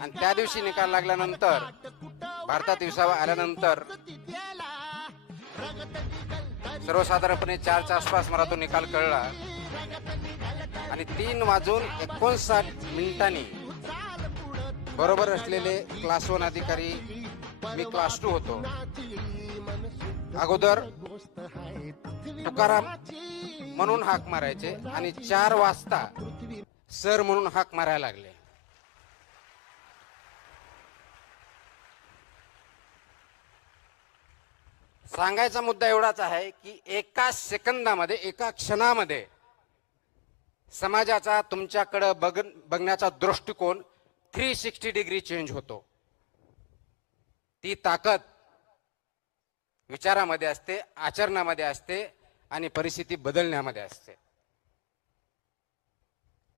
आणि त्या दिवशी निकाल लागल्यानंतर भारतात विसावा आल्यानंतर सर्वसाधारणपणे 4च्या आसपास मला तो निकाल कळला आणि 3:59 बरोबर असलेले क्लास 1 अधिकारी, मी क्लास 2 होतो. अगोदर तुकाराम म्हणून हाक मारायचे आणि 4 वाजता सर म्हणून हाक मारायला लागले. सांगायचा मुद्दा एवढाच आहे की एका सेकंदामध्ये, एका क्षणामध्ये समाजाचा तुमच्याकडे बघण्याचा दृष्टिकोन 360 डिग्री चेंज होतो. ती ताकद विचारामध्ये असते, आचरणामध्ये असते आणि परिस्थिती बदलण्यामध्ये असते.